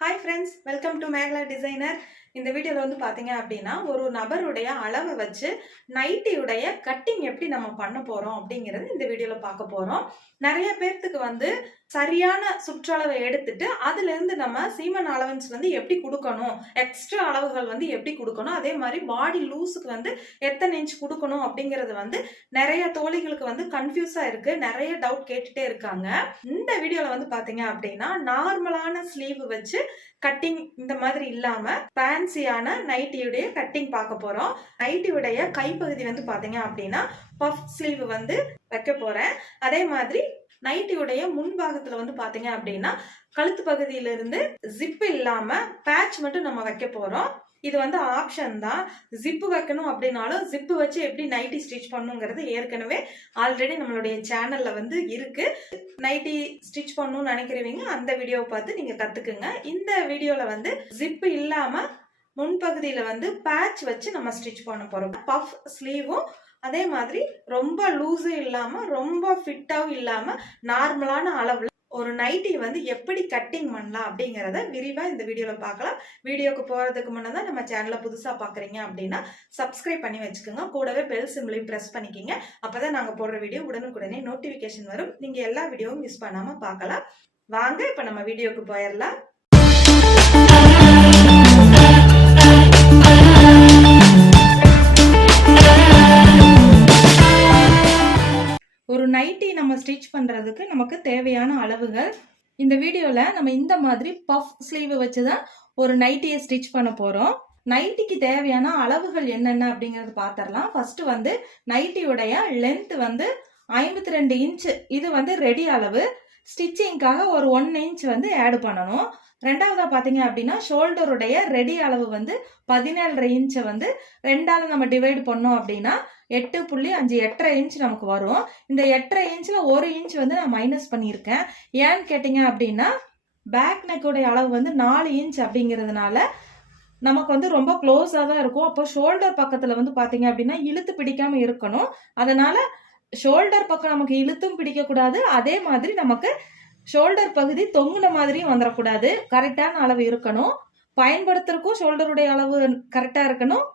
hi friends welcome to Mekala designer இந்த வீடியோவில் வந்து பார்த்தீங்க அப்படின்னா ஒரு நபருடைய அளவை வச்சு நைட்டியுடைய கட்டிங் எப்படி நம்ம பண்ண போகிறோம் அப்படிங்கிறது இந்த வீடியோவில் பார்க்க போகிறோம் நிறைய பேர்த்துக்கு வந்து சரியான சுற்றளவை எடுத்துட்டு அதுலேருந்து நம்ம சீமன் அலவன்ஸ் வந்து எப்படி கொடுக்கணும் எக்ஸ்ட்ரா அளவுகள் வந்து எப்படி கொடுக்கணும் அதே மாதிரி பாடி லூஸுக்கு வந்து எத்தனை இன்ச் கொடுக்கணும் அப்படிங்கிறது வந்து நிறைய தோழிகளுக்கு வந்து கன்ஃபியூஸாக இருக்குது நிறைய டவுட் கேட்டுட்டே இருக்காங்க. இந்த வீடியோவில் வந்து பார்த்தீங்க அப்படின்னா நார்மலான ஸ்லீவ் வச்சு கட்டிங் இந்த மாதிரி இல்லாம ஃபேன்சியான நைட்டியுடைய கட்டிங் பார்க்க போறோம். நைட்டியுடைய கைப்பகுதி வந்து பாத்தீங்க அப்படின்னா பஃப் ஸ்லீவ் வந்து வைக்க போறேன். அதே மாதிரி நைட்டியுடைய முன்பாகத்துல வந்து பாத்தீங்க அப்படின்னா கழுத்து பகுதியில இருந்து ஜிப் இல்லாம பேட்ச் மட்டும் நம்ம வைக்க போறோம். இது வந்து ஆப்ஷன் தான். ஜிப்பு வைக்கணும் அப்படின்னாலும் ஜிப்பு வச்சு எப்படி நைட்டி ஸ்டிச் பண்ணுங்கிறது ஏற்கனவே ஆல்ரெடி நம்மளுடைய சேனலில் வந்து இருக்குது நைட்டி ஸ்டிச் பண்ணணும்னு நினைக்கிறவங்க அந்த வீடியோவை பார்த்து நீங்கள் கற்றுக்குங்க இந்த வீடியோவில் வந்து ஜிப்பு இல்லாமல் முன்பகுதியில் வந்து பேட்ச் வச்சு நம்ம ஸ்டிச் பண்ண போகிறோம் பஃப் ஸ்லீவும் அதே மாதிரி ரொம்ப லூஸும் இல்லாமல் ரொம்ப ஃபிட்டாகவும் இல்லாமல் நார்மலான அளவில் ஒரு நைட்டி வந்து எப்படி கட்டிங் பண்ணலாம் அப்படிங்கிறத விரிவாக இந்த வீடியோவில் பார்க்கலாம். வீடியோக்கு போகிறதுக்கு முன்னே தான் நம்ம சேனலை புதுசாக பார்க்குறீங்க அப்படின்னா சப்ஸ்கிரைப் பண்ணி வச்சுக்கோங்க. கூடவே பெல் சிம்லையும் ப்ரெஸ் பண்ணிக்கிங்க. அப்போ தான் நாங்கள் போடுற வீடியோ உடனுக்குடனே நோட்டிஃபிகேஷன் வரும். நீங்கள் எல்லா வீடியோவும் மிஸ் பண்ணாமல் பார்க்கலாம். வாங்க இப்போ நம்ம வீடியோக்கு போயிடலாம். ஒரு நைட்டி நம்ம ஸ்டிச் பண்ணுறதுக்கு நமக்கு தேவையான அளவுகள். இந்த வீடியோவில் நம்ம இந்த மாதிரி பஃப் ஸ்லீவ் வச்சு தான் ஒரு நைட்டியை ஸ்டிச் பண்ண போகிறோம் நைட்டிக்கு தேவையான அளவுகள் என்னென்ன அப்படிங்கிறது பார்த்துடலாம் ஃபஸ்ட்டு வந்து நைட்டியுடைய லென்த் வந்து ஐம்பத்தி ரெண்டு இன்ச்சு இது வந்து ரெடி அளவு. ஸ்டிச்சிங்க்காக ஒரு ஒன் இன்ச் வந்து ஆட் பண்ணணும். ரெண்டாவதாக பார்த்தீங்க அப்படின்னா ஷோல்டருடைய ரெடி அளவு வந்து பதினேழரை இன்ச்சை வந்து ரெண்டால் நம்ம டிவைட் பண்ணோம் அப்படின்னா எட்டு புள்ளி அஞ்சு எட்டரை இன்ச் நமக்கு வரும். இந்த எட்டரை இன்ச்சில் ஒரு இன்ச் வந்து நான் மைனஸ் பண்ணியிருக்கேன். ஏன்னு கேட்டிங்க அப்படின்னா பேக் நெக்குடைய அளவு வந்து நாலு இன்ச் அப்படிங்கிறதுனால நமக்கு வந்து ரொம்ப க்ளோஸாக தான் இருக்கும். அப்போ ஷோல்டர் பக்கத்தில் வந்து பார்த்தீங்க அப்படின்னா இழுத்து பிடிக்காமல் இருக்கணும். அதனால் ஷோல்டர் பக்கம் நமக்கு இழுத்தும் பிடிக்கக்கூடாது. அதே மாதிரி நமக்கு ஷோல்டர் பகுதி தொங்குன மாதிரியும் வந்துடக்கூடாது கரெக்டான அளவு இருக்கணும். பயன்படுத்துறதுக்கும் ஷோல்டருடைய அளவு கரெக்டாக இருக்கணும்.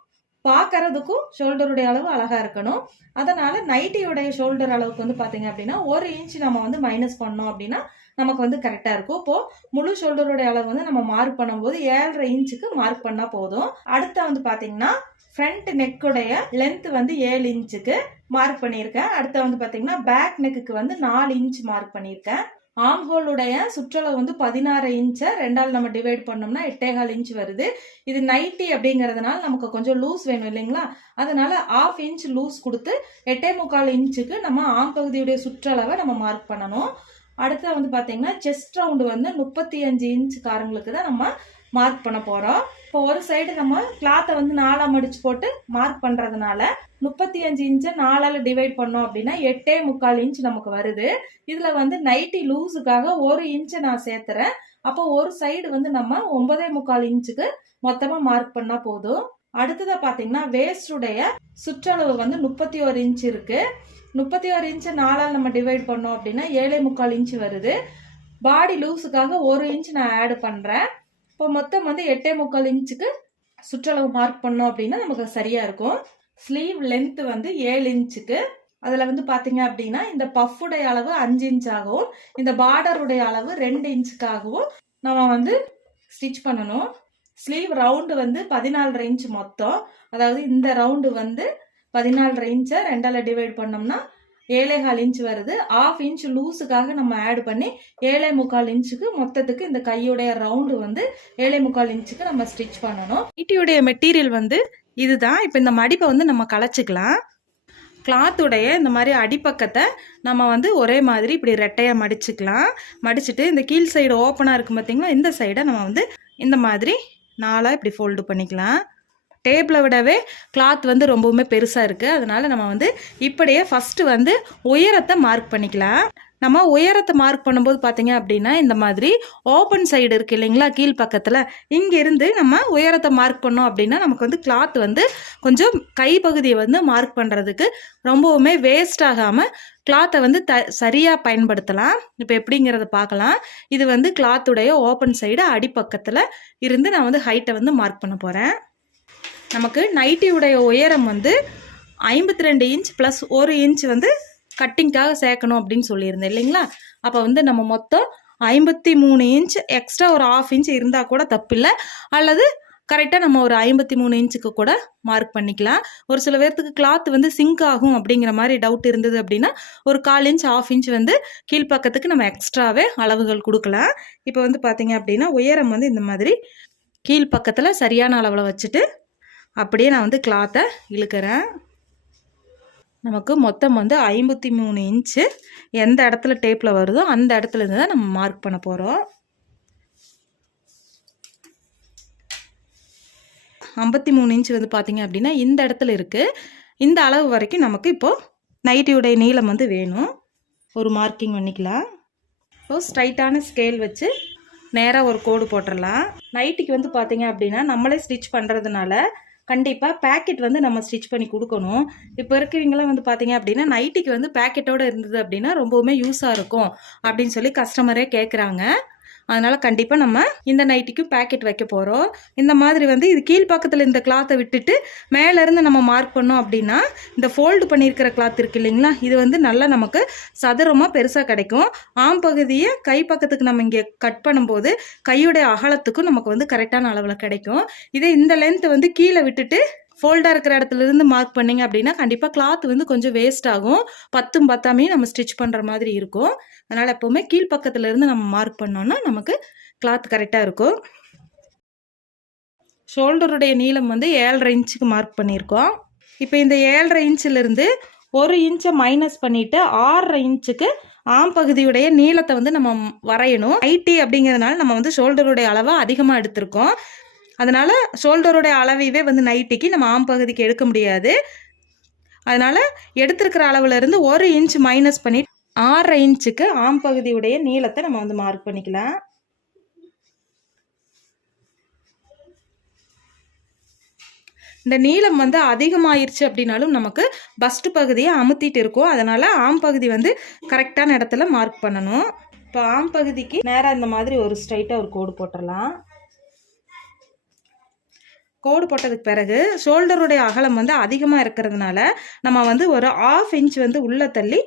பார்க்கறதுக்கும் ஷோல்டருடைய அளவு அழகாக இருக்கணும். அதனால் நைட்டியுடைய ஷோல்டர் அளவுக்கு வந்து பார்த்தீங்க அப்படின்னா ஒரு இன்ச் நம்ம வந்து மைனஸ் பண்ணோம் அப்படின்னா நமக்கு வந்து கரெக்டாக இருக்கும். இப்போது முழு ஷோல்டருடைய அளவு வந்து நம்ம மார்க் பண்ணும்போது ஏழரை இன்ச்சுக்கு மார்க் பண்ணால் போதும். அடுத்த வந்து பார்த்தீங்கன்னா ஃப்ரண்ட் நெக்குடைய லென்த் வந்து ஏழு இன்ச்சுக்கு மார்க் பண்ணியிருக்கேன். அடுத்த வந்து பார்த்தீங்கன்னா பேக் நெக்குக்கு வந்து நாலு இன்ச் மார்க் பண்ணியிருக்கேன். ஆம் ஹோலுடைய சுற்றளவு வந்து பதினாறு இன்ச்சை ரெண்டால் நம்ம டிவைட் பண்ணோம்னா எட்டேகால் இன்ச் வருது. இது நைட்டி அப்படிங்கிறதுனால நமக்கு கொஞ்சம் லூஸ் வேணும் இல்லைங்களா? அதனால ஆஃப் இன்ச் லூஸ் கொடுத்து எட்டே முக்கால் இன்ச்சுக்கு நம்ம ஆம் பகுதியுடைய சுற்றளவை நம்ம மார்க் பண்ணணும். அடுத்து வந்து பார்த்தீங்கன்னா செஸ்ட் ரவுண்டு வந்து முப்பத்தி அஞ்சு இன்ச் காரங்களுக்கு தான் நம்ம மார்க் பண்ண போகிறோம் இப்போ ஒரு சைடு நம்ம கிளாத்தை வந்து நாலாக மடிச்சு போட்டு மார்க் பண்ணுறதுனால முப்பத்தி அஞ்சு இன்ச்சை நாலால் டிவைட் பண்ணோம் அப்படின்னா எட்டே முக்கால் இன்ச் நமக்கு வருது. இதில் வந்து நைட்டி லூஸுக்காக ஒரு இன்ச்சை நான் சேர்த்துறேன். அப்போ ஒரு சைடு வந்து நம்ம ஒன்பதே முக்கால் இன்ச்சுக்கு மொத்தமாக மார்க் பண்ணால் போதும். அடுத்ததாக பார்த்தீங்கன்னா வேஸ்டுடைய சுற்றளவு வந்து முப்பத்தி ஒரு இன்ச் இருக்கு. முப்பத்தி ஒரு இன்ச்சை நாலால் நம்ம டிவைட் பண்ணோம் அப்படின்னா ஏழே முக்கால் இன்ச் வருது. பாடி லூஸுக்காக ஒரு இன்ச் நான் ஆட் பண்ணுறேன் இப்போ மொத்தம் வந்து எட்டே முக்கால் இன்ச்சுக்கு சுற்றளவு மார்க் பண்ணோம் அப்படின்னா நமக்கு சரியாக இருக்கும். ஸ்லீவ் லென்த் வந்து ஏழு இன்ச்சுக்கு. அதில் வந்து பார்த்தீங்க அப்படின்னா இந்த பஃப்புடைய அளவு அஞ்சு இன்ச்சாகவும் இந்த பார்டருடைய அளவு ரெண்டு இன்ச்சுக்காகவும் நம்ம வந்து ஸ்டிச் பண்ணணும். ஸ்லீவ் ரவுண்டு வந்து பதினாலு இன்ச் மொத்தம். அதாவது இந்த ரவுண்டு வந்து பதினாலு இன்ச்சை ரெண்டால் டிவைட் பண்ணோம்னா ஏழேகால் இன்ச் வருது. ஆஃப் இன்ச் லூஸுக்காக நம்ம ஆட் பண்ணி ஏழை முக்கால் இன்ச்சுக்கு மொத்தத்துக்கு இந்த கையுடைய ரவுண்டு வந்து ஏழை முக்கால் இன்ச்சுக்கு நம்ம ஸ்டிச் பண்ணணும். ஈட்டியுடைய மெட்டீரியல் வந்து இதுதான். இப்போ இந்த மடிப்பை வந்து நம்ம களைச்சிக்கலாம். கிளாத்துடைய இந்த மாதிரி அடிப்பக்கத்தை நம்ம வந்து ஒரே மாதிரி இப்படி ரெட்டையாக மடிச்சுக்கலாம். மடிச்சுட்டு இந்த கீழ் சைடு ஓப்பனாக இருக்கும் பார்த்தீங்களா இந்த சைடை நம்ம வந்து இந்த மாதிரி நாளாக இப்படி ஃபோல்டு பண்ணிக்கலாம். டேபிளை விடவே கிளாத் வந்து ரொம்பவுமே பெருசாக இருக்குது அதனால் நம்ம வந்து இப்படியே ஃபஸ்ட்டு வந்து உயரத்தை மார்க் பண்ணிக்கலாம். நம்ம உயரத்தை மார்க் பண்ணும்போது பார்த்தீங்க அப்படின்னா இந்த மாதிரி ஓப்பன் சைடு இருக்குது இல்லைங்களா கீழ் பக்கத்தில். இங்கேருந்து நம்ம உயரத்தை மார்க் பண்ணோம் அப்படின்னா நமக்கு வந்து கிளாத் வந்து கொஞ்சம் கைப்பகுதியை வந்து மார்க் பண்ணுறதுக்கு ரொம்பவுமே வேஸ்ட் ஆகாமல் கிளாத்தை வந்து த சரியாக பயன்படுத்தலாம். இப்போ எப்படிங்கிறத பார்க்கலாம். இது வந்து கிளாத்துடைய ஓப்பன் சைடு அடிப்பக்கத்தில் இருந்து நான் வந்து ஹைட்டை வந்து மார்க் பண்ண போகிறேன் நமக்கு நைட்டியுடைய உயரம் வந்து ஐம்பத்தி ரெண்டு இன்ச் ப்ளஸ் ஒரு இன்ச் வந்து கட்டிங்க்காக சேர்க்கணும் அப்படின்னு சொல்லியிருந்தேன் இல்லைங்களா? அப்போ வந்து நம்ம மொத்தம் ஐம்பத்தி மூணு இன்ச் எக்ஸ்ட்ரா ஒரு ஆஃப் இன்ச் இருந்தால் கூட தப்பில்லை. அல்லது கரெக்டாக நம்ம ஒரு ஐம்பத்தி மூணு இன்ச்சுக்கு கூட மார்க் பண்ணிக்கலாம். ஒரு சில பேர்த்துக்கு கிளாத் வந்து சிங்க் ஆகும் அப்படிங்கிற மாதிரி டவுட் இருந்தது அப்படின்னா ஒரு கால் இன்ச் ஆஃப் இன்ச் வந்து கீழ்ப்பக்கத்துக்கு நம்ம எக்ஸ்ட்ராவே அளவுகள் கொடுக்கலாம். இப்போ வந்து பார்த்தீங்க அப்படின்னா உயரம் வந்து இந்த மாதிரி கீழ்ப்பக்கத்தில் சரியான அளவில் வச்சுட்டு அப்படியே நான் வந்து கிளாத்தை இழுக்கிறேன். நமக்கு மொத்தம் வந்து ஐம்பத்தி மூணு இன்ச்சு எந்த இடத்துல டேப்பில் வருதோ அந்த இடத்துல இருந்து தான் நம்ம மார்க் பண்ண போகிறோம் ஐம்பத்தி மூணு இன்ச் வந்து பார்த்தீங்க அப்படின்னா இந்த இடத்துல இருக்குது இந்த அளவு வரைக்கும் நமக்கு இப்போது நைட்டியுடைய நீளம் வந்து வேணும். ஒரு மார்க்கிங் பண்ணிக்கலாம். இப்போ ஸ்ட்ரைட்டான ஸ்கேல் வச்சு நேராக ஒரு கோடு போட்டுடலாம் நைட்டிக்கு வந்து பார்த்தீங்க அப்படின்னா நம்மளே ஸ்டிச் பண்ணுறதுனால கண்டிப்பாக பேக்கெட் வந்து நம்ம ஸ்டிச் பண்ணி கொடுக்கணும். இப்போ இருக்கிறவங்களாம் வந்து பார்த்தீங்க அப்படின்னா நைட்டிக்கு வந்து பேக்கெட்டோடு இருந்தது அப்படின்னா ரொம்பவுமே யூஸாக இருக்கும் அப்படின்னு சொல்லி கஸ்டமரே கேட்குறாங்க அதனால் கண்டிப்பாக நம்ம இந்த நைட்டிக்கும் பேக்கெட் வைக்க போகிறோம் இந்த மாதிரி வந்து இது கீழ்ப்பக்கத்தில் இந்த கிளாத்தை விட்டுட்டு மேலேருந்து நம்ம மார்க் பண்ணோம் அப்படின்னா இந்த ஃபோல்டு பண்ணியிருக்கிற கிளாத் இருக்கு இல்லைங்களா? இது வந்து நல்லா நமக்கு சதுரமாக பெருசாக கிடைக்கும். ஆம் பகுதியை கை பக்கத்துக்கு நம்ம இங்கே கட் பண்ணும்போது கையுடைய அகலத்துக்கும் நமக்கு வந்து கரெக்டான அளவில் கிடைக்கும். இதே இந்த லென்த் வந்து கீழே விட்டுட்டு ஃபோல்டாக இருக்கிற இடத்துல இருந்து மார்க் பண்ணிங்க அப்படின்னா கண்டிப்பாக கிளாத் வந்து கொஞ்சம் வேஸ்ட் ஆகும். பத்தும் பத்தாமையும் நம்ம ஸ்டிச் பண்ணுற மாதிரி இருக்கும். அதனால் எப்போவுமே கீழ்ப்பக்கத்துல இருந்து நம்ம மார்க் பண்ணோன்னா நமக்கு கிளாத் கரெக்டாக இருக்கும். ஷோல்டருடைய நீளம் வந்து ஏழரை இன்ச்சுக்கு மார்க் பண்ணியிருக்கோம். இப்போ இந்த ஏழரை இன்ச்சிலிருந்து ஒரு இன்ச்சை மைனஸ் பண்ணிவிட்டு ஆறரை இன்ச்சுக்கு ஆம் பகுதியுடைய நீளத்தை வந்து நம்ம வரையணும். ஐடி அப்படிங்கிறதுனால நம்ம வந்து ஷோல்டருடைய அளவை அதிகமாக எடுத்திருக்கோம். அதனால் ஷோல்டருடைய அளவையவே வந்து நைட்டிக்கு நம்ம ஆம் பகுதிக்கு எடுக்க முடியாது. அதனால் எடுத்திருக்கிற அளவுலேருந்து ஒரு இன்ச் மைனஸ் பண்ணி ஆறரை இன்ச்சுக்கு ஆம் பகுதியுடைய நீளத்தை நம்ம வந்து மார்க் பண்ணிக்கலாம். இந்த நீளம் வந்து அதிகமாயிருச்சு அப்படின்னாலும் நமக்கு பஸ்ட் பகுதியை அமுத்திட்டு இருக்கும். அதனால் ஆம் பகுதி வந்து கரெக்டான இடத்துல மார்க் பண்ணணும். இப்போ ஆம் பகுதிக்கு நேராக இந்த மாதிரி ஒரு ஸ்ட்ரைட்டாக ஒரு கோடு போட்டுடலாம் கோடு போட்டதுக்கு பிறகு ஷோல்டருடைய அகலம் வந்து அதிகமாக இருக்கிறதுனால நம்ம வந்து ஒரு ஆஃப் இன்ச் வந்து உள்ளே தள்ளி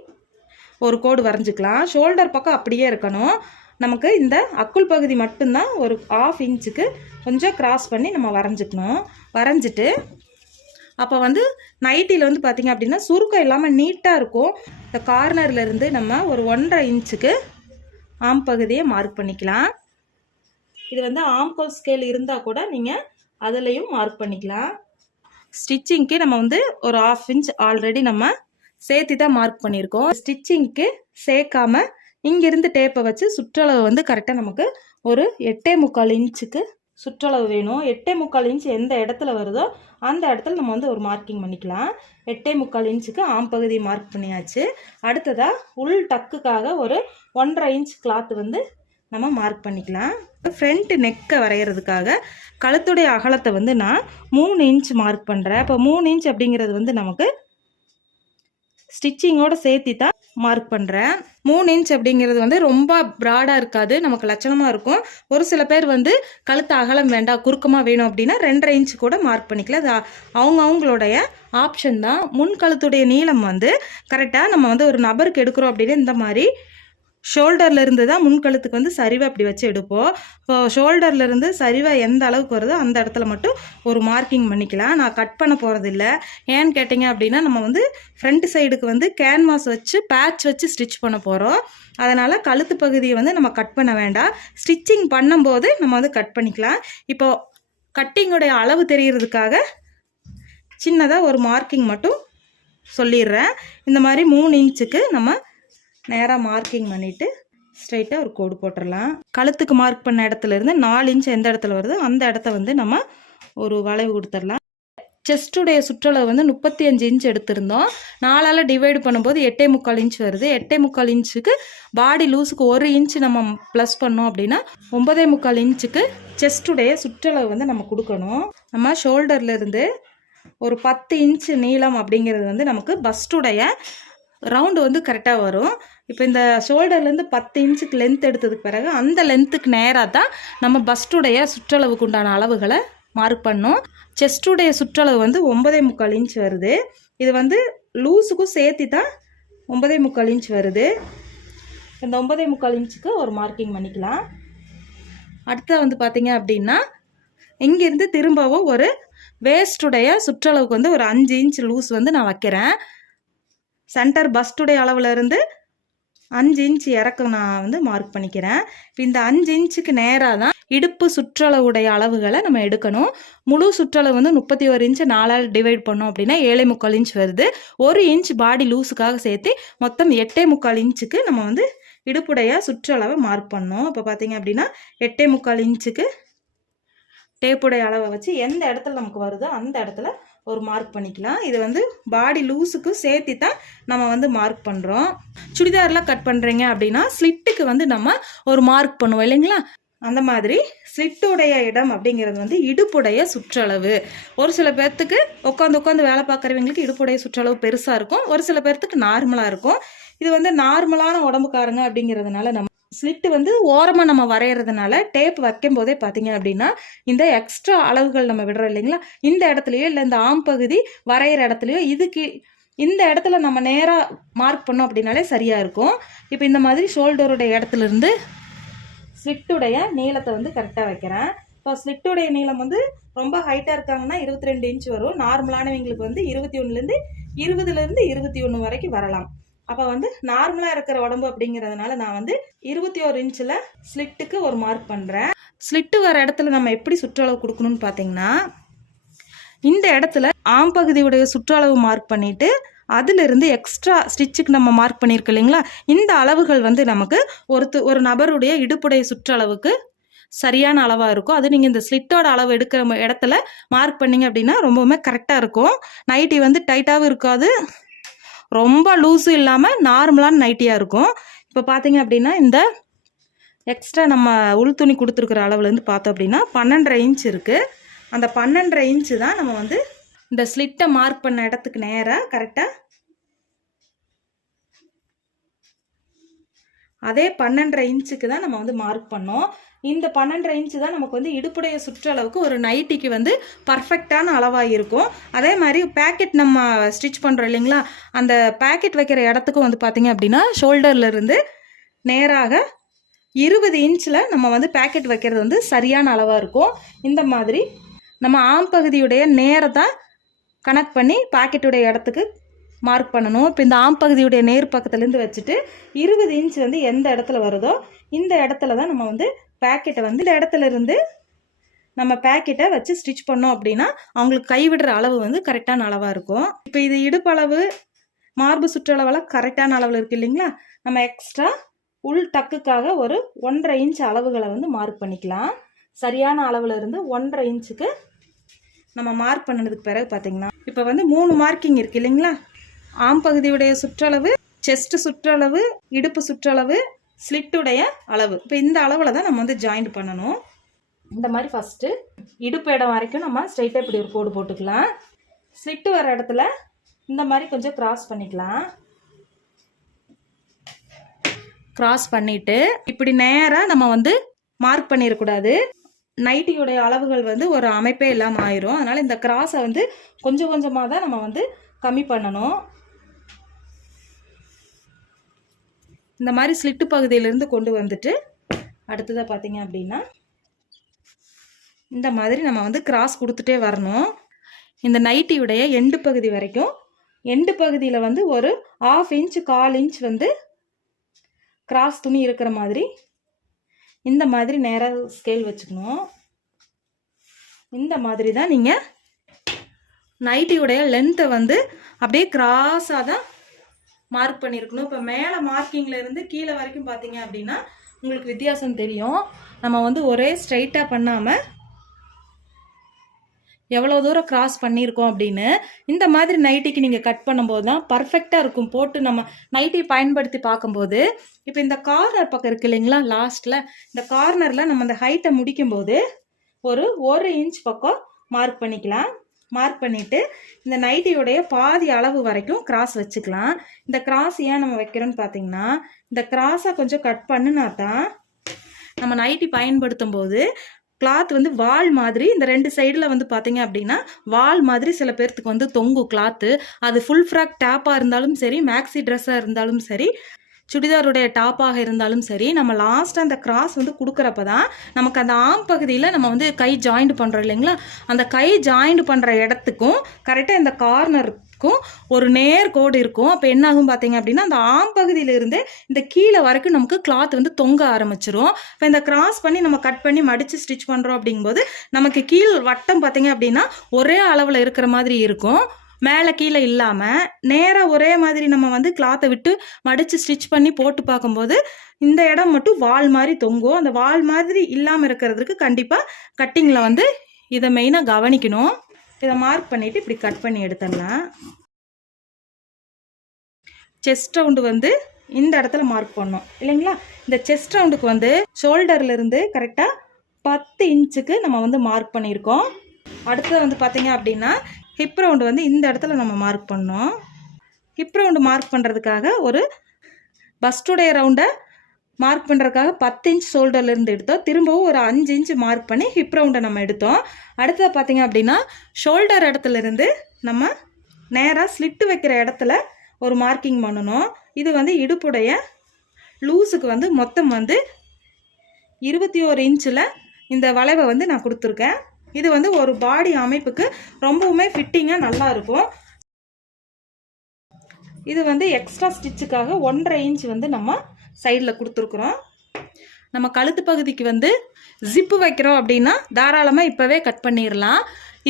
ஒரு கோடு வரைஞ்சிக்கலாம். ஷோல்டர் பக்கம் அப்படியே இருக்கணும். நமக்கு இந்த அக்குள் பகுதி மட்டும்தான் ஒரு ஆஃப் இன்ச்சுக்கு கொஞ்சம் கிராஸ் பண்ணி நம்ம வரைஞ்சிக்கணும். வரைஞ்சிட்டு அப்போ வந்து நைட்டியில் வந்து பார்த்திங்க அப்படின்னா சுருக்கம் இல்லாமல் நீட்டாக இருக்கும். இந்த கார்னர்லேருந்து நம்ம ஒரு ஒன்றரை இன்ச்சுக்கு ஆம் பகுதியை மார்க் பண்ணிக்கலாம். இது வந்து ஆம்கோல் ஸ்கேல் இருந்தால் கூட நீங்கள் அதுலேயும் மார்க் பண்ணிக்கலாம். ஸ்டிச்சிங்க்கு நம்ம வந்து ஒரு ஆஃப் இன்ச் ஆல்ரெடி நம்ம சேர்த்து தான் மார்க் பண்ணியிருக்கோம். ஸ்டிச்சிங்க்கு சேர்க்காம இங்கிருந்து டேப்பை வச்சு சுற்றளவு வந்து கரெக்டாக நமக்கு ஒரு எட்டே முக்கால் இன்ச்சுக்கு சுற்றளவு வேணும். எட்டே முக்கால் இன்ச் எந்த இடத்துல வருதோ அந்த இடத்துல நம்ம வந்து ஒரு மார்க்கிங் பண்ணிக்கலாம். எட்டே முக்கால் இன்ச்சுக்கு ஆம் பகுதி மார்க் பண்ணியாச்சு. அடுத்ததாக உள் டக்குக்காக ஒரு ஒன்றரை இன்ச் கிளாத் வந்து நம்ம மார்க் பண்ணிக்கலாம். ஃப்ரண்ட் நெக்கை வரைகிறதுக்காக கழுத்துடைய அகலத்தை வந்து நான் மூணு இன்ச் மார்க் பண்ணுறேன் இப்போ மூணு இன்ச் அப்படிங்கிறது வந்து நமக்கு ஸ்டிச்சிங்கோடு சேர்த்தி தான் மார்க் பண்ணுறேன் மூணு இன்ச் அப்படிங்கிறது வந்து ரொம்ப ப்ராடாக இருக்காது. நமக்கு லட்சணமாக இருக்கும். ஒரு சில பேர் வந்து கழுத்து அகலம் வேண்டாம் குறுக்கமாக வேணும் அப்படின்னா ரெண்டரை இன்ச் கூட மார்க் பண்ணிக்கலாம். அது அவங்க அவங்களுடைய ஆப்ஷன் தான். முன் கழுத்துடைய நீளம் வந்து கரெக்டாக நம்ம வந்து ஒரு நபருக்கு எடுக்கிறோம் அப்படின்னு இந்த மாதிரி ஷோல்டரில் இருந்து தான் முன்கழுத்துக்கு வந்து சரிவை அப்படி வச்சு எடுப்போம். இப்போ ஷோல்டரில் இருந்து சரிவாக எந்த அளவுக்கு வருதோ அந்த இடத்துல மட்டும் ஒரு மார்க்கிங் பண்ணிக்கலாம். நான் கட் பண்ண போகிறதில்ல ஏன்னு கேட்டிங்க அப்படின்னா நம்ம வந்து ஃப்ரண்ட் சைடுக்கு வந்து கேன்வாஸ் வச்சு பேட்ச் வச்சு ஸ்டிச் பண்ண போகிறோம் அதனால் கழுத்து பகுதியை வந்து நம்ம கட் பண்ண வேண்டாம். ஸ்டிச்சிங் பண்ணும்போது நம்ம வந்து கட் பண்ணிக்கலாம். இப்போது கட்டிங்குடைய அளவு தெரிகிறதுக்காக சின்னதாக ஒரு மார்க்கிங் மட்டும் சொல்லிடுறேன். இந்த மாதிரி மூணு இன்ச்சுக்கு நம்ம நேராக மார்க்கிங் பண்ணிவிட்டு ஸ்ட்ரைட்டாக ஒரு கோடு போட்டுடலாம் கழுத்துக்கு மார்க் பண்ண இடத்துல இருந்து நாலு இன்ச் எந்த இடத்துல வருதோ அந்த இடத்த வந்து நம்ம ஒரு வளைவு கொடுத்துடலாம் செஸ்ட்டுடைய சுற்றளவு வந்து முப்பத்தி அஞ்சு இன்ச் எடுத்திருந்தோம். நாலால் டிவைடு பண்ணும்போது எட்டே முக்கால் இன்ச் வருது. எட்டே முக்கால் இன்ச்சுக்கு பாடி லூஸுக்கு ஒரு இன்ச் நம்ம ப்ளஸ் பண்ணோம் அப்படின்னா ஒன்பதே முக்கால் இன்ச்சுக்கு செஸ்ட்டுடைய சுற்றளவு வந்து நம்ம கொடுக்கணும். நம்ம ஷோல்டர்லேருந்து ஒரு பத்து இன்ச் நீளம் அப்படிங்கிறது வந்து நமக்கு பஸ்ட்டுடைய ரவுண்டு வந்து கரெக்டாக வரும். இப்போ இந்த ஷோல்டர்லேருந்து பத்து இன்ச்சுக்கு லென்த் எடுத்ததுக்கு பிறகு அந்த லென்த்துக்கு நேராக தான் நம்ம பஸ்டுடைய சுற்றளவுக்கு உண்டான அளவுகளை மார்க் பண்ணோம். செஸ்ட்டுடைய சுற்றளவு வந்து ஒன்பதே முக்கால் இன்ச் வருது. இது வந்து லூஸுக்கும் சேர்த்து தான் ஒன்பதே முக்கால் இன்ச் வருது. இந்த ஒன்பதே முக்கால் இன்ச்சுக்கு ஒரு மார்க்கிங் பண்ணிக்கலாம். அடுத்தது வந்து பார்த்தீங்க அப்படின்னா இங்கேருந்து திரும்பவும் ஒரு வேஸ்ட்டுடைய சுற்றளவுக்கு வந்து ஒரு அஞ்சு இன்ச் லூஸ் வந்து நான் வைக்கிறேன். சென்டர் பஸ்டுடைய அளவுல இருந்து அஞ்சு இன்ச் இறக்கம் நான் வந்து மார்க் பண்ணிக்கிறேன். இப்போ இந்த அஞ்சு இன்ச்சுக்கு நேராக தான் இடுப்பு சுற்றளவுடைய அளவுகளை நம்ம எடுக்கணும். முழு சுற்றளவு வந்து முப்பத்தி ஒரு இன்ச்சு நாலால் டிவைட் பண்ணோம் அப்படின்னா ஏழை முக்கால் இன்ச் வருது. ஒரு இன்ச் பாடி லூஸுக்காக சேர்த்து மொத்தம் எட்டே முக்கால் இன்ச்சுக்கு நம்ம வந்து இடுப்புடைய சுற்றளவை மார்க் பண்ணோம். இப்போ பார்த்தீங்க அப்படின்னா எட்டே முக்கால் இன்ச்சுக்கு டேப்புடைய அளவை வச்சு எந்த இடத்துல நமக்கு வருதோ அந்த இடத்துல ஒரு மார்க் பண்ணிக்கலாம். இது வந்து பாடி லூஸுக்கு சேர்த்து தான் நம்ம வந்து மார்க் பண்ணுறோம் சுடிதார்லாம் கட் பண்ணுறீங்க அப்படின்னா ஸ்லிட்டுக்கு வந்து நம்ம ஒரு மார்க் பண்ணுவோம் இல்லைங்களா? அந்த மாதிரி ஸ்லிட்டுடைய இடம் அப்படிங்கிறது வந்து இடுப்புடைய சுற்றளவு. ஒரு சில பேர்த்துக்கு உட்காந்து உட்காந்து வேலை பார்க்குறவங்களுக்கு இடுப்புடைய சுற்றளவு பெருசாக இருக்கும். ஒரு சில பேர்த்துக்கு நார்மலாக இருக்கும். இது வந்து நார்மலான உடம்புக்காரங்க அப்படிங்கிறதுனால நம்ம ஸ்லிட்டு வந்து ஓரமாக நம்ம வரைகிறதுனால டேப் வைக்கும் போதே பார்த்தீங்க அப்படின்னா இந்த எக்ஸ்ட்ரா அளவுகள் நம்ம விடுறோம் இல்லைங்களா? இந்த இடத்துலையோ இல்லை இந்த ஆம் பகுதி வரைகிற இடத்துலையோ இதுக்கு இந்த இடத்துல நம்ம நேராக மார்க் பண்ணோம் அப்படின்னாலே சரியாக இருக்கும். இப்போ இந்த மாதிரி ஷோல்டருடைய இடத்துலேருந்து ஸ்லிட்டுடைய நீளத்தை வந்து கரெக்டாக வைக்கிறேன். இப்போ ஸ்லிட்டுடைய நீளம் வந்து ரொம்ப ஹைட்டாக இருக்காங்கன்னா இருபத்தி ரெண்டு இன்ச் வரும். நார்மலானவங்களுக்கு வந்து இருபத்தி ஒன்றுலேருந்து இருபதுலேருந்து இருபத்தி ஒன்று வரைக்கும் வரலாம். அப்போ வந்து நார்மலாக இருக்கிற உடம்பு அப்படிங்கிறதுனால நான் வந்து இருபத்தி ஒரு இன்ச்சில் ஸ்லிட்டுக்கு ஒரு மார்க் பண்ணுறேன் ஸ்லிட்டு வர இடத்துல நம்ம எப்படி சுற்றளவு கொடுக்கணும்னு பார்த்தீங்கன்னா இந்த இடத்துல ஆம் பகுதியுடைய சுற்றளவு மார்க் பண்ணிவிட்டு அதிலிருந்து எக்ஸ்ட்ரா ஸ்டிச்சுக்கு நம்ம மார்க் பண்ணியிருக்கோம் இல்லைங்களா? இந்த அளவுகள் வந்து நமக்கு ஒருத்து ஒரு நபருடைய இடுப்புடைய சுற்றளவுக்கு சரியான அளவாக இருக்கும். அது நீங்கள் இந்த ஸ்லிட்டோட அளவு எடுக்கிற இடத்துல மார்க் பண்ணீங்க அப்படின்னா ரொம்பவுமே கரெக்டாக இருக்கும். நைட்டி வந்து டைட்டாகவும் இருக்காது. ரொம்ப லூஸும் இல்லாமல் நார்மலான நைட்டியாக இருக்கும். இப்போ பார்த்தீங்க அப்படின்னா இந்த எக்ஸ்ட்ரா நம்ம உள் துணி கொடுத்துருக்குற அளவுலேருந்து பார்த்தோம் அப்படின்னா பன்னெண்டரை இன்ச் இருக்குது அந்த பன்னெண்டரை இன்ச்சு தான் நம்ம வந்து இந்த ஸ்லிட்டை மார்க் பண்ண இடத்துக்கு நேராக கரெக்டாக அதே பன்னெண்டரை இன்ச்சுக்கு தான் நம்ம வந்து மார்க் பண்ணோம். இந்த பன்னெண்டரை இன்ச்சு தான் நமக்கு வந்து இடுப்புடைய சுற்றளவுக்கு ஒரு நைட்டிக்கு வந்து பர்ஃபெக்டான அளவாக இருக்கும் அதே மாதிரி பேக்கெட் நம்ம ஸ்டிச் பண்ணுறோம் இல்லைங்களா? அந்த பேக்கெட் வைக்கிற இடத்துக்கும் வந்து பார்த்தீங்க அப்படின்னா ஷோல்டர்லேருந்து நேராக இருபது இன்ச்சில் நம்ம வந்து பேக்கெட் வைக்கிறது வந்து சரியான அளவாக இருக்கும் இந்த மாதிரி நம்ம ஆம் பகுதியுடைய நேரத்தை கனெக்ட் பண்ணி பாக்கெட்டுடைய இடத்துக்கு மார்க் பண்ணணும். இப்போ இந்த ஆம் பகுதியுடைய நேர் பக்கத்துலேருந்து வச்சுட்டு இருபது இன்ச் வந்து எந்த இடத்துல வருதோ இந்த இடத்துல தான் நம்ம வந்து பேக்கெட்டை வந்து இந்த இடத்துல இருந்து நம்ம பேக்கெட்டை வச்சு ஸ்டிச் பண்ணோம் அப்படின்னா அவங்களுக்கு கைவிடுற அளவு வந்து கரெக்டான அளவாக இருக்கும். இப்போ இது இடுப்பளவு மார்பு சுற்றளவெல்லாம் கரெக்டான அளவில் இருக்கு இல்லைங்களா? நம்ம எக்ஸ்ட்ரா உள் டக்குக்காக ஒரு ஒன்றரை இன்ச் அளவுகளை வந்து மார்க் பண்ணிக்கலாம். சரியான அளவில் இருந்து ஒன்றரை இன்ச்சுக்கு நம்ம மார்க் பண்ணதுக்கு பிறகு பார்த்தீங்கன்னா இப்போ வந்து மூணு மார்க்கிங் இருக்கு இல்லைங்களா? ஆம் பகுதியுடைய சுற்றளவு செஸ்ட் சுற்றளவு இடுப்பு சுற்றளவு ஸ்லிட்டுடைய அளவு. இப்போ இந்த அளவில் தான் நம்ம வந்து ஜாயிண்ட் பண்ணணும். இந்த மாதிரி ஃபஸ்ட்டு இடுப்பு இடம் வரைக்கும் நம்ம ஸ்ட்ரைட்டாக இப்படி ஒரு கோடு போட்டுக்கலாம். ஸ்லிட்டு வர இடத்துல இந்த மாதிரி கொஞ்சம் கிராஸ் பண்ணிக்கலாம். கிராஸ் பண்ணிவிட்டு இப்படி நேராக நம்ம வந்து மார்க் பண்ணிடக்கூடாது நைட்டியுடைய அளவுகள் வந்து ஒரு அமைப்பே இல்லாமல் ஆயிரும். அதனால் இந்த கிராஸை வந்து கொஞ்சம் கொஞ்சமாக தான் நம்ம வந்து கம்மி பண்ணணும். இந்த மாதிரி ஸ்லிட்டு பகுதியிலேருந்து கொண்டு வந்துட்டு அடுத்ததாக பார்த்தீங்க அப்படின்னா இந்த மாதிரி நம்ம வந்து கிராஸ் கொடுத்துட்டே வரணும். இந்த நைட்டியுடைய எண்டு பகுதி வரைக்கும் எண்டு பகுதியில் வந்து ஒரு ஆஃப் இன்ச் கால் இன்ச் வந்து கிராஸ் துணி இருக்கிற மாதிரி இந்த மாதிரி நேராக ஸ்கேல் வச்சுக்கணும். இந்த மாதிரி தான் நீங்கள் நைட்டியுடைய லென்த்தை வந்து அப்படியே கிராஸாக தான் மார்க் பண்ணியிருக்கணும் இப்போ மேலே மார்க்கிங்கில் இருந்து கீழே வரைக்கும் பார்த்தீங்க அப்படின்னா உங்களுக்கு வித்தியாசம் தெரியும். நம்ம வந்து ஒரே ஸ்ட்ரைட்டாக பண்ணாமல் எவ்வளோ தூரம் கிராஸ் பண்ணியிருக்கோம் அப்படின்னு இந்த மாதிரி நைட்டிக்கு நீங்கள் கட் பண்ணும்போது தான் பர்ஃபெக்டாக இருக்கும். போட்டு நம்ம நைட்டி பயன்படுத்தி பார்க்கும்போது இப்போ இந்த கார்னர் பக்கம் இருக்கு இல்லைங்களா லாஸ்ட்டில் இந்த கார்னரில் நம்ம அந்த ஹைட்டை முடிக்கும்போது ஒரு ஒரு இன்ச் பக்கம் மார்க் பண்ணிக்கலாம். மார்க் பண்ணிவிட்டு இந்த நைட்டியோடைய பாதி அளவு வரைக்கும் கிராஸ் வச்சுக்கலாம். இந்த கிராஸ் ஏன் நம்ம வைக்கிறோன்னு பார்த்தீங்கன்னா இந்த கிராஸை கொஞ்சம் கட் பண்ணுனா தான் நம்ம நைட்டி பயன்படுத்தும் போது கிளாத் வந்து வால் மாதிரி இந்த ரெண்டு சைடில் வந்து பார்த்தீங்க அப்படின்னா வால் மாதிரி சில பேர்த்துக்கு வந்து தொங்கும் கிளாத்து அது ஃபுல் ஃப்ராக் டேப்பாக இருந்தாலும் சரி மேக்ஸி ட்ரெஸ்ஸாக இருந்தாலும் சரி சுடிதாருடைய டாப்பாக இருந்தாலும் சரி நம்ம லாஸ்ட் அந்த கிராஸ் வந்து கொடுக்குறப்ப தான் நமக்கு அந்த ஆம் பகுதியில் நம்ம வந்து கை ஜாயிண்ட் பண்ணுறோம் இல்லைங்களா? அந்த கை ஜாயிண்ட் பண்ணுற இடத்துக்கும் கரெக்டாக இந்த கார்னருக்கும் ஒரு நேர் கோடு இருக்கும். அப்போ என்ன ஆகும் பார்த்தீங்க அப்படின்னா அந்த ஆம் பகுதியிலிருந்து இந்த கீழே வரைக்கும் நமக்கு கிளாத் வந்து தொங்க ஆரம்பிச்சிரும். இப்போ இந்த கிராஸ் பண்ணி நம்ம கட் பண்ணி மடித்து ஸ்டிச் பண்ணுறோம் அப்படிங்கும்போது நமக்கு கீழ் வட்டம் பார்த்தீங்க அப்படின்னா ஒரே அளவில் இருக்கிற மாதிரி இருக்கும். மேலே கீழே இல்லாமல் நேராக ஒரே மாதிரி நம்ம வந்து கிளாத்தை விட்டு மடித்து ஸ்டிச் பண்ணி போட்டு பார்க்கும்போது இந்த இடம் மட்டும் வால் மாதிரி தொங்கும். அந்த வால் மாதிரி இல்லாமல் இருக்கிறதுக்கு கண்டிப்பாக கட்டிங்கில் வந்து இதை மெயினாக கவனிக்கணும். இதை மார்க் பண்ணிவிட்டு இப்படி கட் பண்ணி எடுத்துடலாம் செஸ்ட் ரவுண்டு வந்து இந்த இடத்துல மார்க் பண்ணோம் இல்லைங்களா? இந்த செஸ்ட் ரவுண்டுக்கு வந்து ஷோல்டர்லேருந்து கரெக்டாக பத்து இன்ச்சுக்கு நம்ம வந்து மார்க் பண்ணியிருக்கோம். அடுத்தது வந்து பார்த்தீங்க அப்படின்னா ஹிப் ரவுண்டு வந்து இந்த இடத்துல நம்ம மார்க் பண்ணோம். ஹிப் ரவுண்டு மார்க் பண்ணுறதுக்காக ஒரு பஸ்டுடைய ரவுண்டை மார்க் பண்ணுறதுக்காக பத்து இன்ச் ஷோல்டர்லேருந்து எடுத்தோம். திரும்பவும் ஒரு அஞ்சு இன்ச் மார்க் பண்ணி ஹிப் ரவுண்டை நம்ம எடுத்தோம். அடுத்தது பார்த்தீங்க அப்படின்னா ஷோல்டர் இடத்துல இருந்து நம்ம நேராக ஸ்லிட்டு வைக்கிற இடத்துல ஒரு மார்க்கிங் பண்ணணும். இது வந்து இடுப்புடைய லூஸுக்கு வந்து மொத்தம் வந்து இருபத்தி ஓரு இன்ச்சில் இந்த வளைவை வந்து நான் கொடுத்துருக்கேன். இது வந்து ஒரு பாடி அமைப்புக்கு ரொம்பவுமே ஃபிட்டிங்காக நல்லா இருக்கும். இது வந்து எக்ஸ்ட்ரா ஸ்டிச்சுக்காக ஒன்றரை இன்ச் வந்து நம்ம சைடில் கொடுத்துருக்குறோம். நம்ம கழுத்து பகுதிக்கு வந்து ஜிப்பு வைக்கிறோம் அப்படின்னா தாராளமாக இப்போவே கட் பண்ணிடலாம்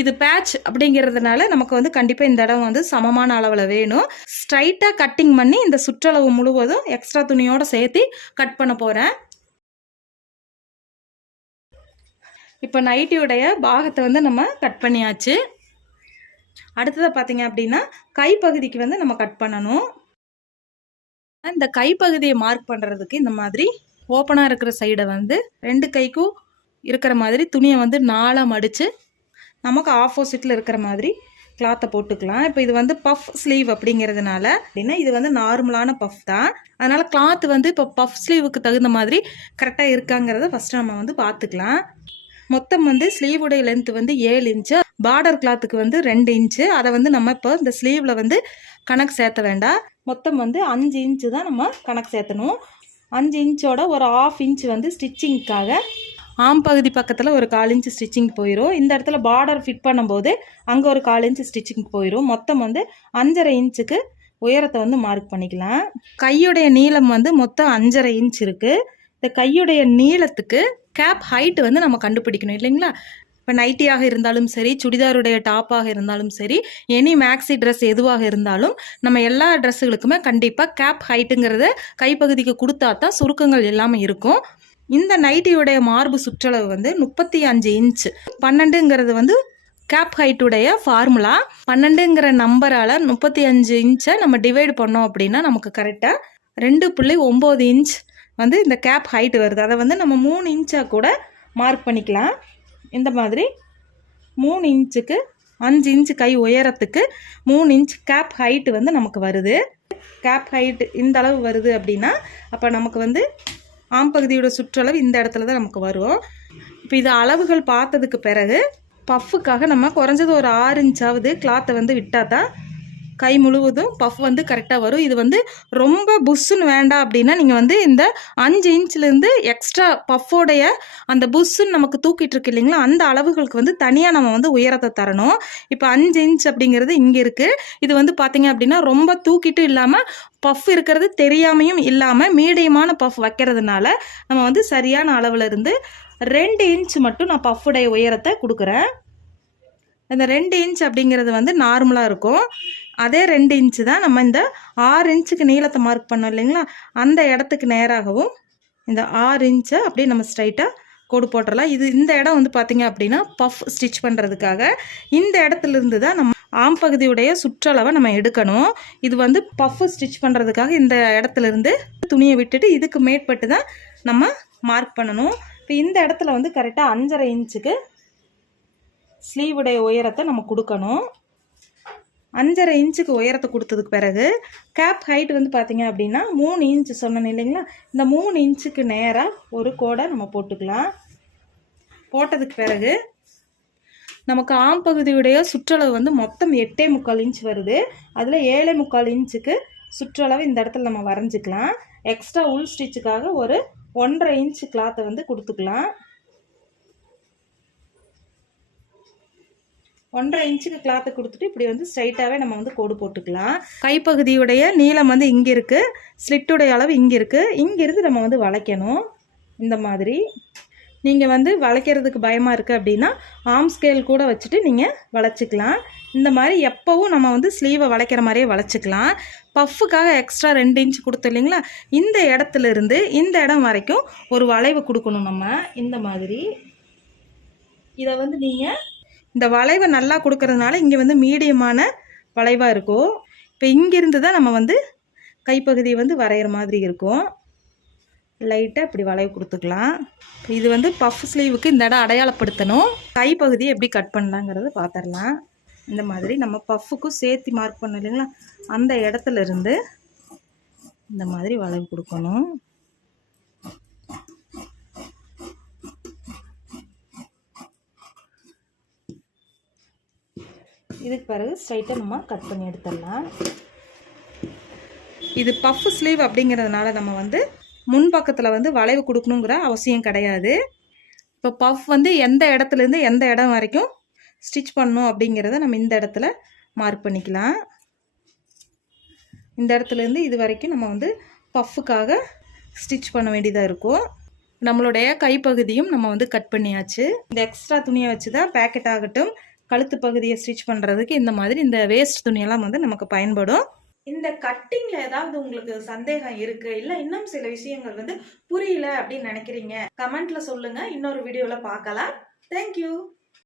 இது பேட்ச் அப்படிங்கிறதுனால நமக்கு வந்து கண்டிப்பாக இந்த இடம் வந்து சமமான அளவில் வேணும். ஸ்ட்ரைட்டாக கட்டிங் பண்ணி இந்த சுற்றளவு முழுவதும் எக்ஸ்ட்ரா துணியோடு சேர்த்து கட் பண்ண போகிறேன் இப்போ நைட்டியுடைய பாகத்தை வந்து நம்ம கட் பண்ணியாச்சு. அடுத்ததை பார்த்தீங்க அப்படின்னா கைப்பகுதிக்கு வந்து நம்ம கட் பண்ணணும். இந்த கைப்பகுதியை மார்க் பண்ணுறதுக்கு இந்த மாதிரி ஓப்பனாக இருக்கிற சைடை வந்து ரெண்டு கைக்கும் இருக்கிற மாதிரி துணியை வந்து நாளாக மடித்து நமக்கு ஆப்போசிட்டில் இருக்கிற மாதிரி கிளாத்தை போட்டுக்கலாம். இப்போ இது வந்து பஃப் ஸ்லீவ் அப்படிங்கிறதுனால அப்படின்னா இது வந்து நார்மலான பஃப் தான். அதனால் கிளாத் வந்து இப்போ பஃப் ஸ்லீவுக்கு தகுந்த மாதிரி கரெக்டாக இருக்காங்கிறத ஃபஸ்ட்டு நம்ம வந்து பார்த்துக்கலாம். மொத்தம் வந்து ஸ்லீவுடைய லென்த் வந்து ஏழு இன்ச்சு பார்டர் கிளாத்துக்கு வந்து ரெண்டு இன்ச்சு அதை வந்து நம்ம இப்போ இந்த ஸ்லீவில் வந்து கணக்கு சேர்த்த வேண்டாம். மொத்தம் வந்து அஞ்சு இன்ச்சு தான் நம்ம கணக்கு சேர்த்தணும். அஞ்சு இன்ச்சோட ஒரு ஆஃப் இன்ச் வந்து ஸ்டிச்சிங்க்காக ஆம் பகுதி பக்கத்தில் ஒரு கால் இன்ச்சு ஸ்டிச்சிங் போயிடும் இந்த இடத்துல பார்டர் ஃபிட் பண்ணும்போது அங்கே ஒரு கால் இன்ச்சு ஸ்டிச்சிங் போயிடும் மொத்தம் வந்து அஞ்சரை இன்ச்சுக்கு உயரத்தை வந்து மார்க் பண்ணிக்கலாம். கையுடைய நீளம் வந்து மொத்தம் அஞ்சரை இன்ச் இருக்குது இந்த கையுடைய நீளத்துக்கு கேப் ஹைட் வந்து நம்ம கண்டுபிடிக்கணும் இல்லைங்களா? இப்போ நைட்டியாக இருந்தாலும் சரி சுடிதாருடைய டாப்பாக இருந்தாலும் சரி எனி மேக்ஸி ட்ரெஸ் எதுவாக இருந்தாலும் நம்ம எல்லா ட்ரெஸ்ஸுகளுக்குமே கண்டிப்பாக கேப் ஹைட்டுங்கிறத கைப்பகுதிக்கு கொடுத்தா தான் சுருக்கங்கள் எல்லாமே இருக்கும். இந்த நைட்டியுடைய மார்பு சுற்றளவு வந்து முப்பத்தி அஞ்சு இன்ச்சு பன்னெண்டுங்கிறது வந்து கேப் ஹைட்டுடைய ஃபார்முலா பன்னெண்டுங்கிற நம்பரால் முப்பத்தி அஞ்சு இன்ச்சை நம்ம டிவைட் பண்ணோம் அப்படின்னா நமக்கு கரெக்டாக ரெண்டு புள்ளி ஒம்பது இன்ச் வந்து இந்த கேப் ஹைட் வருது. அதை வந்து நம்ம மூணு இன்ச்சாக கூட மார்க் பண்ணிக்கலாம். இந்த மாதிரி மூணு இன்ச்சுக்கு அஞ்சு இன்ச்சு கை உயரத்துக்கு மூணு இன்ச் கேப் ஹைட்டு வந்து நமக்கு வருது. கேப் ஹைட் இந்த அளவு வருது அப்படின்னா அப்போ நமக்கு வந்து ஆம்பகுதியோட சுற்றளவு இந்த இடத்துல தான் நமக்கு வரும். இப்போ இது அளவுகள் பார்த்ததுக்கு பிறகு பஃப்புக்காக நம்ம குறைஞ்சது ஒரு ஆறு இன்ச்சாவது கிளாத்தை வந்து விட்டால் தான் கை முழுவதும் பஃப் வந்து கரெக்டாக வரும். இது வந்து ரொம்ப புஷ்ஷுன்னு வேண்டாம் அப்படின்னா நீங்கள் வந்து இந்த அஞ்சு இன்ச்லேருந்து எக்ஸ்ட்ரா பஃப்போடைய அந்த புஷ்ஷுன்னு நமக்கு தூக்கிட்டு இருக்கு இல்லைங்களா? அந்த அளவுகளுக்கு வந்து தனியாக நம்ம வந்து உயரத்தை தரணும். இப்போ அஞ்சு இன்ச் அப்படிங்கிறது இங்கே இருக்குது இது வந்து பார்த்தீங்க அப்படின்னா ரொம்ப தூக்கிட்டு இல்லாமல் பஃப் இருக்கிறது தெரியாமையும் இல்லாமல் மீடியமான பஃப் வைக்கிறதுனால நம்ம வந்து சரியான அளவில் இருந்து ரெண்டு இன்ச் மட்டும் நான் பஃப்புடைய உயரத்தை கொடுக்குறேன். இந்த ரெண்டு இன்ச் அப்படிங்கிறது வந்து நார்மலாக இருக்கும். அதே ரெண்டு இன்ச்சு தான் நம்ம இந்த ஆறு இன்ச்சுக்கு நீளத்தை மார்க் பண்ணோம் இல்லைங்களா? அந்த இடத்துக்கு நேராகவும் இந்த ஆறு இன்ச்சை அப்படியே நம்ம ஸ்ட்ரைட்டாக கோடு போட்டுடலாம் இது இந்த இடம் வந்து பார்த்திங்க அப்படின்னா பஃப் ஸ்டிச் பண்ணுறதுக்காக இந்த இடத்துல இருந்து தான் நம்ம ஆம் பகுதியுடைய சுற்றளவை நம்ம எடுக்கணும். இது வந்து பஃப் ஸ்டிச் பண்ணுறதுக்காக இந்த இடத்துல இருந்து துணியை விட்டுட்டு இதுக்கு மேற்பட்டு தான் நம்ம மார்க் பண்ணணும். இப்போ இந்த இடத்துல வந்து கரெக்டாக அஞ்சரை இன்ச்சுக்கு ஸ்லீவுடைய உயரத்தை நம்ம கொடுக்கணும். அஞ்சரை இன்ச்சுக்கு உயரத்தை கொடுத்ததுக்கு பிறகு கேப் ஹைட் வந்து பார்த்தீங்க அப்படின்னா மூணு இன்ச்சு சொன்னேன் இல்லைங்களா? இந்த மூணு இன்ச்சுக்கு நேராக ஒரு கோடை நம்ம போட்டுக்கலாம். போட்டதுக்கு பிறகு நமக்கு ஆம் பகுதியுடைய சுற்றளவு வந்து மொத்தம் எட்டே முக்கால் இன்ச் வருது. அதில் ஏழே முக்கால் இன்ச்சுக்கு சுற்றளவு இந்த இடத்துல நம்ம வரைஞ்சிக்கலாம். எக்ஸ்ட்ரா உள் ஸ்டிச்சுக்காக ஒரு ஒன்றரை இன்ச் கிளாத்தை வந்து கொடுத்துக்கலாம். ஒன்றரை இன்ச்சுக்கு கிளாத்தை கொடுத்துட்டு இப்படி வந்து ஸ்ட்ரைட்டாகவே நம்ம வந்து கோடு போட்டுக்கலாம். கைப்பகுதியுடைய நீளம் வந்து இங்கே இருக்குது ஸ்லிட்டுடைய அளவு இங்கே இருக்குது இங்கேருந்து நம்ம வந்து வளைக்கணும். இந்த மாதிரி. நீங்கள் வந்து வளைக்கிறதுக்கு பயமாக இருக்குது அப்படின்னா ஆம் ஸ்கேல் கூட வச்சுட்டு நீங்கள் வளைச்சிக்கலாம். இந்த மாதிரி எப்போவும் நம்ம வந்து ஸ்லீவை வளைக்கிற மாதிரியே வளைச்சிக்கலாம். பஃப்புக்காக எக்ஸ்ட்ரா ரெண்டு இன்ச் கொடுத்து இல்லைங்களா? இந்த இடத்துல இருந்து இந்த இடம் வரைக்கும் ஒரு வளைவு கொடுக்கணும் நம்ம. இந்த மாதிரி. இதை வந்து நீங்கள் இந்த வளைவை நல்லா கொடுக்கறதுனால இங்கே வந்து மீடியமான வளைவாக இருக்கும். இப்போ இங்கேருந்து தான் நம்ம வந்து கைப்பகுதியை வந்து வரைகிற மாதிரி இருக்கும். லைட்டாக இப்படி வளைவு கொடுத்துக்கலாம். இது வந்து பஃப் ஸ்லீவுக்கு இந்த இடம் அடையாளப்படுத்தணும். கைப்பகுதியை எப்படி கட் பண்ணலாங்கிறத பார்த்துடலாம் இந்த மாதிரி நம்ம பஃப்புக்கும் சேர்த்து மார்க் பண்ணோம் இல்லைங்களா? அந்த இடத்துல இருந்து இந்த மாதிரி வளைவு கொடுக்கணும். இதுக்கு பிறகு ஸ்ட்ரைட்டாக நம்ம கட் பண்ணி எடுத்துடலாம். இது பஃப் ஸ்லீவ் அப்படிங்கிறதுனால நம்ம வந்து முன்பக்கத்தில் வந்து வளைவு கொடுக்கணுங்கிற அவசியம் கிடையாது. இப்போ பஃப் வந்து எந்த இடத்துலேருந்து எந்த இடம் வரைக்கும் ஸ்டிச் பண்ணணும் அப்படிங்கிறத நம்ம இந்த இடத்துல மார்க் பண்ணிக்கலாம். இந்த இடத்துலேருந்து இது வரைக்கும் நம்ம வந்து பஃப்புக்காக ஸ்டிச் பண்ண வேண்டியதாக இருக்கும். நம்மளுடைய கைப்பகுதியும் நம்ம வந்து கட் பண்ணியாச்சு. இந்த எக்ஸ்ட்ரா துணியை வச்சு தான் பேக்கெட் ஆகட்டும் கழுத்து பகுதியை ஸ்டிச் பண்ணுறதுக்கு இந்த மாதிரி இந்த வேஸ்ட் துணியெல்லாம் வந்து நமக்கு பயன்படும். இந்த கட்டிங்ல ஏதாவது உங்களுக்கு சந்தேகம் இருக்கு? இல்ல இன்னும் சில விஷயங்கள் வந்து புரியல அப்படின்னு நினைக்கிறீங்க? கமெண்ட்ல சொல்லுங்க. இன்னொரு வீடியோல பார்க்கலாம். தேங்க்யூ